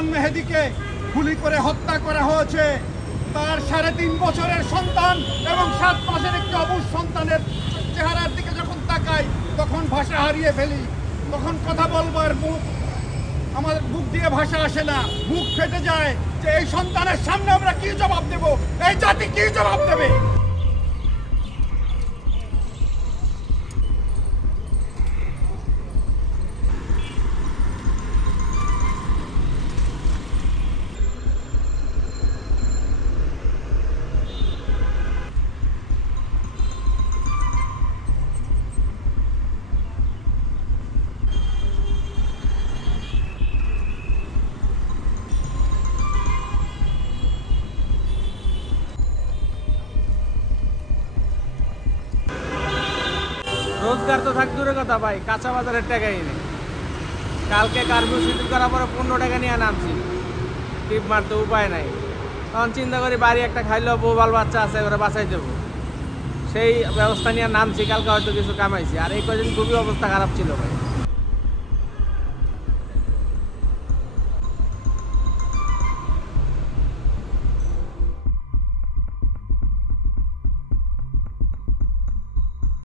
গোলাম মেহেদীকে গুলি করে হত্যা করা হয়েছে। তার 3.5 বছরের সন্তান এবং 7 মাসের একটি অবুঝ সন্তানের চেহারার দিকে যখন তাকাই তখন ভাষা হারিয়ে ফেলি। তখন কথা বলবার আমাদের বুক দিয়ে ভাষা আসে না, বুক ফেটে যায় যে এই সন্তানের সামনে আমরা কি জবাব দেব, এই জাতি কি জবাব দেবে। রোজগার তো থাক দূরের কথা ভাই, কাঁচা বাজারের টাকাই নেই। কালকে কার্ফিউ শিথিল করার পরে 15 টাকা নিয়ে নামছি, টিপ মারতে উপায় নাই। তখন চিন্তা করি বাড়ি একটা খাইলেও বউ বাল বাচ্চা আছে, ওরা বাঁচাই দেবো, সেই ব্যবস্থা নিয়ে নামছি। কালকে হয়তো কিছু কামাইছি। আর এই কদিন খুবই অবস্থা খারাপ ছিল ভাই।